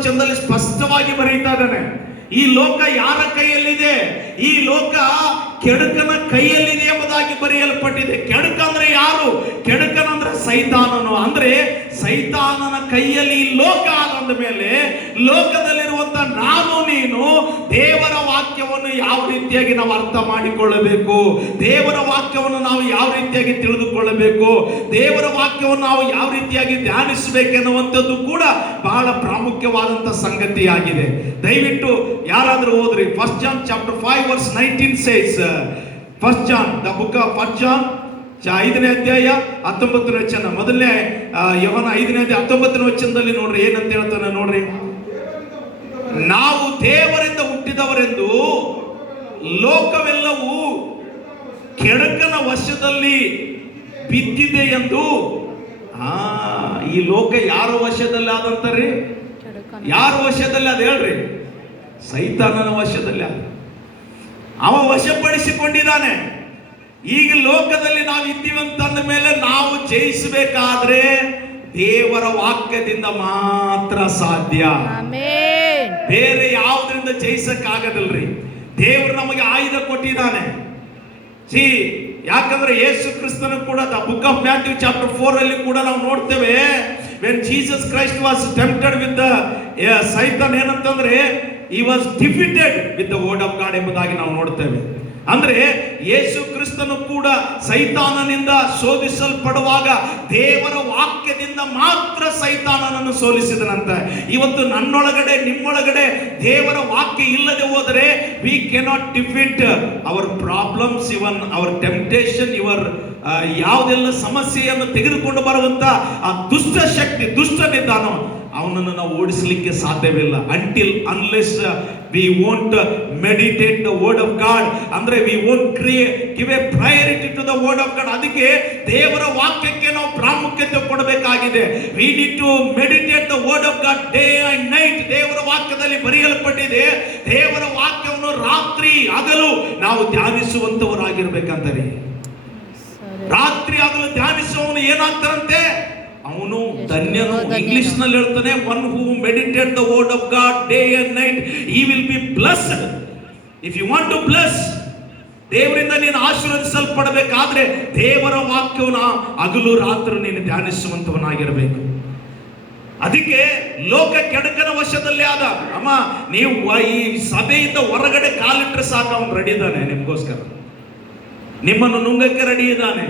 ವಚನದಲ್ಲಿ ಸ್ಪಷ್ಟವಾಗಿ ಬರೀತಾ ಇದ್ದಾನೆ. ಈ ಲೋಕ ಯಾರ ಕೈಯಲ್ಲಿದೆ? ಈ ಲೋಕ ಕೆಡುಕನ ಕೈಯಲ್ಲಿದೆ ಎಂಬುದಾಗಿ ಬರೆಯಲ್ಪಟ್ಟಿದೆ. ಕೆಡುಕ ಅಂದ್ರೆ ಯಾರು? ಕೆಡುಕನಂದ್ರೆ ಸೈತಾನನು. ಅಂದ್ರೆ ಸೈತಾನನ ಕೈಯಲ್ಲಿ ಈ ಲೋಕ ಆದ ಮೇಲೆ ಲೋಕದಲ್ಲಿರುವಂತ ನಾನು ನೀನು ದೇವರ ವಾಕ್ಯವನ್ನು ಯಾವ ರೀತಿಯಾಗಿ ನಾವು ಅರ್ಥ ಮಾಡಿಕೊಳ್ಳಬೇಕು, ದೇವರ ವಾಕ್ಯವನ್ನು ನಾವು ಯಾವ ರೀತಿಯಾಗಿ ತಿಳಿದುಕೊಳ್ಳಬೇಕು, ದೇವರ ವಾಕ್ಯವನ್ನು ನಾವು ಯಾವ ರೀತಿಯಾಗಿ ಧ್ಯಾನಿಸಬೇಕೆನ್ನುವಂಥದ್ದು ಕೂಡ ಬಹಳ ಪ್ರಾಮುಖ್ಯವಾದಂತ ಸಂಗತಿಯಾಗಿದೆ. ದಯವಿಟ್ಟು ಯಾರಾದ್ರೂ ಓದ್ರಿ. First John chapter 5 verse 19 says, first John the book of first John 5ನೇ ಅಧ್ಯಾಯ 19ನೇ ವಚನ. ಮೊದಲನೇ ಯೋಹನ 5ನೇ ಅಧ್ಯಾಯ 19ನೇ ವಚನದಲ್ಲಿ ನೋಡ್ರಿ ಏನಂತ ಹೇಳ್ತಾನೆ ನೋಡ್ರಿ. ನಾವು ದೇವರಿಂದ ಹುಟ್ಟಿದವರೆಂದು ಲೋಕವೆಲ್ಲವೂ ಕೆಡುಕನ ವಶದಲ್ಲಿ ಬಿದ್ದಿದೆ ಎಂದು. ಈ ಲೋಕ ಯಾರ ವಶದಲ್ಲಿ ಆದಂತಾರ್ರಿ? ಯಾರ ವಶದಲ್ಲಿ ಅದ ಹೇಳ್ರಿ? ಸೈತಾನನ ವಶದಲ್ಲಿ ಅದ. ಅವ ವಶಪಡಿಸಿಕೊಂಡಿದ್ದಾನೆ. ಈಗ ಲೋಕದಲ್ಲಿ ನಾವು ಇದ್ದೀವಂತಂದ ಮೇಲೆ ನಾವು ಜಯಿಸಬೇಕಾದ್ರೆ ದೇವರ ವಾಕ್ಯದಿಂದ ಮಾತ್ರ ಸಾಧ್ಯ. ಬೇರೆ ಯಾವುದರಿಂದ ಜಯಿಸಕ್ಕಾಗದಲ್ರಿ. ದೇವರು ನಮಗೆ ಆಯುಧ ಕೊಟ್ಟಿದ್ದಾನೆ. ಯಾಕಂದ್ರೆ ಯೇಸು ಕ್ರಿಸ್ತನು ಕೂಡ the book of Matthew chapter 4 ಅಲ್ಲಿ ಕೂಡ ನಾವು ನೋಡ್ತೇವೆ. when Jesus Christ was tempted with the Satan, ಏನಂತಂದ್ರೆ he was defeated with the word of God ಎಂಬುದಾಗಿ ನಾವು ನೋಡ್ತೇವೆ. ಅಂದ್ರೆ ಯೇಸು ಕ್ರಿಸ್ತನು ಕೂಡ ಸೈತಾನನಿಂದ ಶೋಧಿಸಲ್ಪಡುವಾಗ ದೇವರ ವಾಕ್ಯದಿಂದ ಮಾತ್ರ ಸೈತಾನನನ್ನು ಸೋಲಿಸಿದನಂತೆ. ಇವತ್ತು ನನ್ನೊಳಗಡೆ ನಿಮ್ಮೊಳಗಡೆ ದೇವರ ವಾಕ್ಯ ಇಲ್ಲದೆ ಹೋದರೆ we cannot defeat our problems, even our temptation, ಯಾವುದೆಲ್ಲ ಸಮಸ್ಯೆಯನ್ನು ತೆಗೆದುಕೊಂಡು ಬರುವಂತ ಆ ದುಷ್ಟ ಶಕ್ತಿ, ದುಷ್ಟನಿದ್ದಾನ, ಅವನನ್ನು ನಾವು ಓಡಿಸಲಿಕ್ಕೆ ಸಾಧ್ಯವಿಲ್ಲ. unless we won't meditate the word of God, ಅಂದ್ರೆ we won't give a priority to the word of God. ಅದಕ್ಕೆ ದೇವರ ವಾಕ್ಯಕ್ಕೆ ನಾವು ಪ್ರಾಮುಖ್ಯತೆ ಕೊಡಬೇಕಾಗಿದೆ. we need to meditate the word of God day and night. ದೇವರ ವಾಕ್ಯದಲ್ಲಿ ಬರೆಯಲ್ಪಟ್ಟಿದೆ. ದೇವರ ವಾಕ್ಯವನ್ನು ರಾತ್ರಿ ಹಗಲು ನಾವು ಧ್ಯಾನಿಸುವಂತವರಾಗಿರ್ಬೇಕಂತಾರೆ. ರಾತ್ರಿ ಹಗಲು ಧ್ಯಾನಿಸುವವನು ಏನಾಗ್ತಾರಂತೆ? ಅವನು ಧನ್ಯನು. ಇಂಗ್ಲಿಷ್ ನಲ್ಲಿ ಹೇಳ್ತಾನೆ, one who meditate the word of god day and night, he will be blessed. if you want to bless, ದೇವರಿಂದ ನೀನು ಆಶೀರ್ವದಿಸಲ್ಪಡಬೇಕಾದ್ರೆ ದೇವರ ವಾಕ್ಯವನ್ನು ಹಗಲು ರಾತ್ರಿ ನೀನು ಧ್ಯಾನಿಸುವಂತವನಾಗಿರಬೇಕು. ಅದಕ್ಕೆ ಲೋಕ ಕೆಡುಕನ ವಶದಲ್ಲಿ ಆದ. ಅಮ್ಮ, ನೀವು ಈ ಸಭೆಯಿಂದ ಹೊರಗಡೆ ಕಾಲಿಟ್ರೆ ಸಾಕು, ಅವನು ರೆಡಿ ಇದ್ದಾನೆ ನಿಮ್ಗೋಸ್ಕರ, ನಿಮ್ಮನ್ನು ನುಂಗಕ್ಕೆ ರೆಡಿ ಇದ್ದಾನೆ.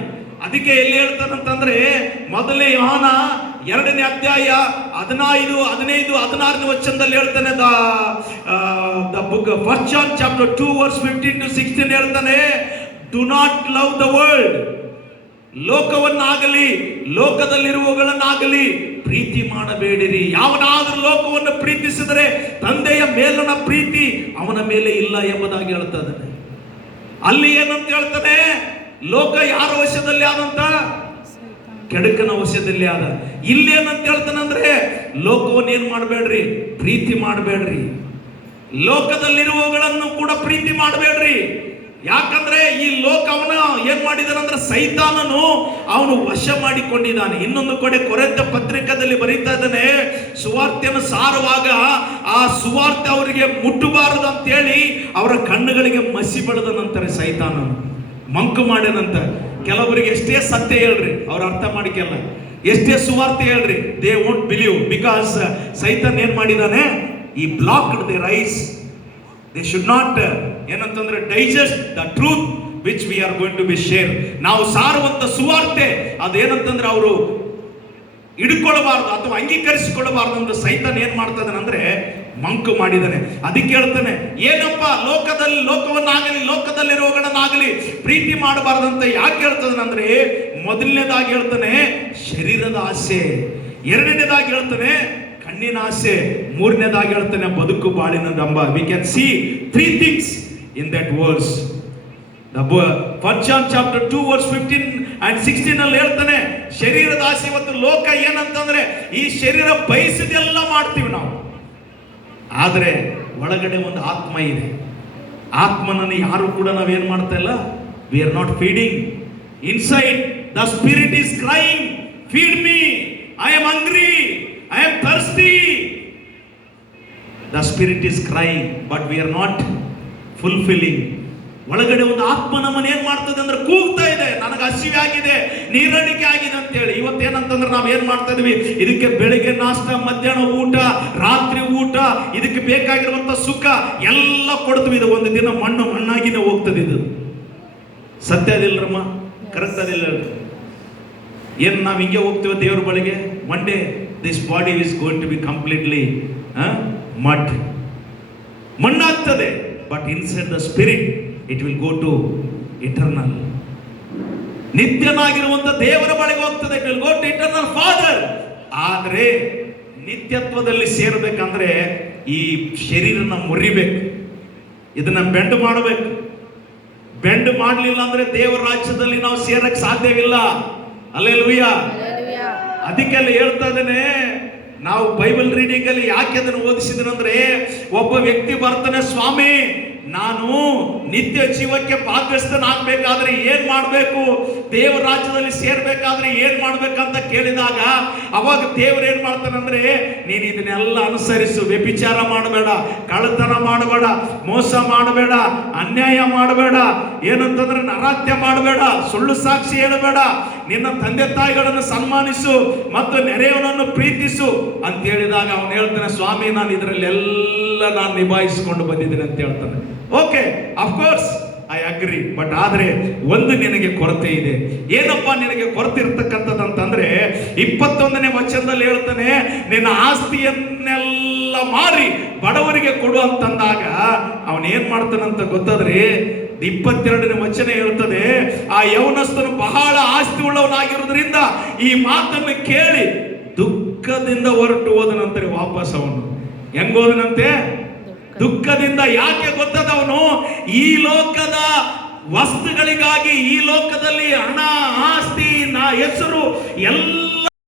ಅದಕ್ಕೆ ಎಲ್ಲಿ ಹೇಳ್ತಾನಂತಂದ್ರೆ ಮೊದಲನೇ ಯೋಹನ 2ನೇ ಅಧ್ಯಾಯ 15, 15, 16ನೇ ವಚನದಲ್ಲಿ ಹೇಳ್ತಾನೆ. The book first John chapter 2 verse 15 to 16 ಹೇಳ್ತಾನೆ, do not love the world, ಲೋಕವನ್ನಾಗಲಿ ಲೋಕದಲ್ಲಿರುವವುಗಳನ್ನಾಗಲಿ ಪ್ರೀತಿ ಮಾಡಬೇಡಿರಿ. ಯಾವನಾದರೂ ಲೋಕವನ್ನು ಪ್ರೀತಿಸಿದರೆ ತಂದೆಯ ಮೇಲನ ಪ್ರೀತಿ ಅವನ ಮೇಲೆ ಇಲ್ಲ ಎಂಬುದಾಗಿ ಹೇಳ್ತಾನೆ. ಅಲ್ಲಿ ಏನಂತ ಹೇಳ್ತಾನೆ? ಲೋಕ ಯಾರ ವಶದಲ್ಲಿ ಆದಂತ? ಕೆಡುಕನ ವಶದಲ್ಲಿ ಆದ. ಇಲ್ಲಿ ಏನಂತ ಹೇಳ್ತಾನಂದ್ರೆ ಲೋಕವನ್ನು ಏನ್ ಮಾಡಬೇಡ್ರಿ, ಪ್ರೀತಿ ಮಾಡಬೇಡ್ರಿ. ಲೋಕದಲ್ಲಿರುವವುಗಳನ್ನು ಕೂಡ ಪ್ರೀತಿ ಮಾಡಬೇಡ್ರಿ. ಯಾಕಂದ್ರೆ ಈ ಲೋಕ ಅವನ ಏನ್ ಮಾಡಿದಾನಂದ್ರೆ ಸೈತಾನನು ಅವನು ವಶ ಮಾಡಿಕೊಂಡಿದ್ದಾನೆ. ಇನ್ನೊಂದು ಕಡೆ ಕೊರಿಂಥ ಪತ್ರಿಕದಲ್ಲಿ ಬರೀತಾ ಇದ್ದಾನೆ, ಸುವಾರ್ತೆಯನ್ನು ಸಾರುವಾಗ ಆ ಸುವಾರ್ತೆ ಅವರಿಗೆ ಮುಟ್ಟಬಾರದು ಅಂತ ಹೇಳಿ ಅವರ ಕಣ್ಣುಗಳಿಗೆ ಮಸಿ ಬೆಳೆದನಂತಾರೆ ಸೈತಾನನು, ಮಂಕು ಮಾಡ್ಯಾನಂತ. ಕೆಲವರಿಗೆ ಎಷ್ಟೇ ಸತ್ಯ ಹೇಳ್ರಿ ಅವ್ರು ಅರ್ಥ ಮಾಡಿಕೆಲ್ಲ, ಎಷ್ಟೇ ಸುವಾರ್ತೆ ಹೇಳ್ರಿ ದೇ ವೋಂಟ್ ಬಿಲೀವ್, ಬಿಕಾಸ್ ಸೈತಾನ್ ಏನ್ ಮಾಡಿದಾನೆ? ಈ blocked their eyes. They should not ಏನಂತಂದ್ರೆ digest the truth which we are going to be share. ನಾವು ಸಾರುವಂತ ಸುವಾರ್ತೆ ಅದೇನಂತಂದ್ರೆ ಅವರು ಹಿಡ್ಕೊಳ್ಬಾರ್ದು ಅಥವಾ ಅಂಗೀಕರಿಸಿಕೊಳ್ಳಬಾರ್ದು ಅಂತ ಸೈತಾನ್ ಏನ್ ಮಾಡ್ತಾ ಇದ್ದಾನಂದ್ರೆ ಮಂಕು ಮಾಡಿದ್ದಾನೆ. ಅದಕ್ಕೆ ಹೇಳ್ತಾನೆ, ಏನಪ್ಪ ಲೋಕವನ್ನಾಗಲಿ ಲೋಕದಲ್ಲಿರುವಗಳನ್ನಾಗಲಿ ಪ್ರೀತಿ ಮಾಡಬಾರ್ದಂತ ಯಾಕೆ ಹೇಳ್ತದನಂದ್ರೆ, ಮೊದಲನೇದಾಗಿ ಹೇಳ್ತಾನೆ ಶರೀರದ ಆಸೆ, ಎರಡನೇದಾಗಿ ಹೇಳ್ತಾನೆ ಕಣ್ಣಿನ ಆಸೆ, ಮೂರನೇದಾಗಿ ಹೇಳ್ತಾನೆ ಬದುಕು ಬಾಳಿನ ದಂಬ. We can see 3 things in that verse. The first John chapter 2 verse 15 and 16 ಅಲ್ಲಿ ಹೇಳ್ತಾನೆ ಶರೀರದ ಆಸೆ. ಇವತ್ತು ಲೋಕ ಏನಂತಂದ್ರೆ ಈ ಶರೀರ ಬಯಸಿದೆಲ್ಲ ಮಾಡ್ತೀವಿ ನಾವು, ಆದರೆ ಒಳಗಡೆ ಒಂದು ಆತ್ಮ ಇದೆ. ಆತ್ಮನನ್ನು ಯಾರು ಕೂಡ ನಾವೇನ್ ಮಾಡ್ತಾ ಇಲ್ಲ, we are not feeding. Inside the spirit is crying, feed me, I am hungry, I am thirsty. The spirit is crying but we are not fulfilling. ಒಳಗಡೆ ಒಂದು ಆತ್ಮ ನಮ್ಮನ್ನು ಏನ್ ಮಾಡ್ತದೆ ಅಂದ್ರೆ ಕೂಗ್ತಾ ಇದೆ, ನನಗೆ ಹಸಿವೆ ಆಗಿದೆ, ನೀರಡಿಕೆ ಆಗಿದೆ ಅಂತ ಹೇಳಿ. ಇವತ್ತೇನಂತಂದ್ರೆ ನಾವು ಏನ್ ಮಾಡ್ತಾ ಇದೀವಿ, ಇದಕ್ಕೆ ಬೆಳಿಗ್ಗೆ ನಾಷ್ಟ, ಮಧ್ಯಾಹ್ನ ಊಟ, ರಾತ್ರಿ ಊಟ, ಇದಕ್ಕೆ ಬೇಕಾಗಿರುವಂತ ಸುಖ ಎಲ್ಲ ಕೊಡ್ತೀವಿ. ಇದು ಒಂದು ದಿನ ಮಣ್ಣಾಗಿನೇ ಹೋಗ್ತದೆ. ಇದು ಸತ್ಯ ಅದಿಲ್ರಮ್ಮ, ಕರೆಕ್ಟ್ ಅದಿಲ್ಲ? ಏನ್ ನಾವು ಹಿಂಗೆ ಹೋಗ್ತೀವಿ ದೇವ್ರ ಬಳಿಗೆ, one day this body is going to be completely ಮಣ್ಣಾಗ್ತದೆ. But inside the spirit it will go to eternal. ನಿತ್ಯನಾಗಿರುವಂತ ದೇವರ ಬಳಿಗೆ ಹೋಗ್ತದೆ. It will go to eternal father. ಆದ್ರೆ ನಿತ್ಯತ್ವದಲ್ಲಿ ಸೇರ್ಬೇಕಂದ್ರೆ ಈ ಶರೀರನ ಮುರಿಬೇಕು, ಇದನ್ನ ಬೆಂಡ್ ಮಾಡಬೇಕು. ಬೆಂಡ್ ಮಾಡಲಿಲ್ಲ ಅಂದ್ರೆ ದೇವರ ರಾಜ್ಯದಲ್ಲಿ ನಾವು ಸೇರಕ್ ಸಾಧ್ಯವಿಲ್ಲ. ಹಲ್ಲೆಲೂಯಾ. ಅದಕ್ಕೆ ಅಲ್ಲಿ ಹೇಳ್ತಾ ಇದ್ದೇನೆ, ನಾವು ಬೈಬಲ್ ರೀಡಿಂಗ್ ಅಲ್ಲಿ ಯಾಕೆ ಅದನ್ನು ಓದಿಸಿದ್ರಂದ್ರೆ, ಒಬ್ಬ ವ್ಯಕ್ತಿ ಬರ್ತಾನೆ, ಸ್ವಾಮಿ ನಾನು ನಿತ್ಯ ಜೀವಕ್ಕೆ ಭಾಗ್ಯಸ್ಥನಾಗಬೇಕಾದ್ರೆ ಏನ್ ಮಾಡಬೇಕು, ದೇವರ ರಾಜ್ಯದಲ್ಲಿ ಸೇರ್ಬೇಕಾದ್ರೆ ಏನ್ ಮಾಡ್ಬೇಕಂತ ಕೇಳಿದಾಗ ಅವಾಗ ದೇವರು ಏನ್ ಮಾಡ್ತಾನಂದ್ರೆ, ನೀನು ಇದನ್ನೆಲ್ಲ ಅನುಸರಿಸು. ವ್ಯಭಿಚಾರ ಮಾಡಬೇಡ, ಕಳ್ಳತನ ಮಾಡಬೇಡ, ಮೋಸ ಮಾಡಬೇಡ, ಅನ್ಯಾಯ ಮಾಡಬೇಡ, ಏನಂತಂದ್ರೆ ನರಾತ್ಯ ಮಾಡಬೇಡ, ಸುಳ್ಳು ಸಾಕ್ಷಿ ಹೇಳಬೇಡ, ನಿನ್ನ ತಂದೆ ತಾಯಿಗಳನ್ನು ಸನ್ಮಾನಿಸು ಮತ್ತು ನೆರೆಯವನನ್ನು ಪ್ರೀತಿಸು ಅಂತ ಹೇಳಿದಾಗ ಅವನು ಹೇಳ್ತಾನೆ, ಸ್ವಾಮಿ ನಾನು ಇದರಲ್ಲೆಲ್ಲ ನಾನು ನಿಭಾಯಿಸಿಕೊಂಡು ಬಂದಿದ್ದೇನೆ ಅಂತ ಹೇಳ್ತಾನೆ. Okay, of course I agree. But ಆದ್ರೆ ಒಂದು ನಿನಗೆ ಕೊರತೆ ಇದೆ. ಏನಪ್ಪ ನಿನಗೆ ಕೊರತೆ ಇರ್ತಕ್ಕಂಥದ್ದಂತಂದ್ರೆ 21ನೇ ವಚನದಲ್ಲಿ ಹೇಳ್ತಾನೆ, ನಿನ್ನ ಆಸ್ತಿಯನ್ನೆಲ್ಲ ಮಾರಿ ಬಡವರಿಗೆ ಕೊಡು ಅಂತಂದಾಗ ಅವನ್ ಏನ್ ಮಾಡ್ತಾನಂತ ಗೊತ್ತಾದ್ರಿ? 22ನೇ ವಚನ ಹೇಳ್ತದೆ, ಆ ಯೌವನಸ್ಥನು ಬಹಳ ಆಸ್ತಿ ಉಳ್ಳವನಾಗಿರೋದ್ರಿಂದ ಈ ಮಾತನ್ನು ಕೇಳಿ ದುಃಖದಿಂದ ಹೊರಟು ಹೋದನಂತೆ. ವಾಪಸ್ ಅವನು ಹೆಂಗ್ ಹೋದನಂತೆ? ದುಃಖದಿಂದ. ಯಾಕೆ ಗೊತ್ತದ? ಅವನು ಈ ಲೋಕದ ವಸ್ತುಗಳಿಗಾಗಿ, ಈ ಲೋಕದಲ್ಲಿ ಹಣ, ಆಸ್ತಿ, ಹೆಸರು ಎಲ್ಲ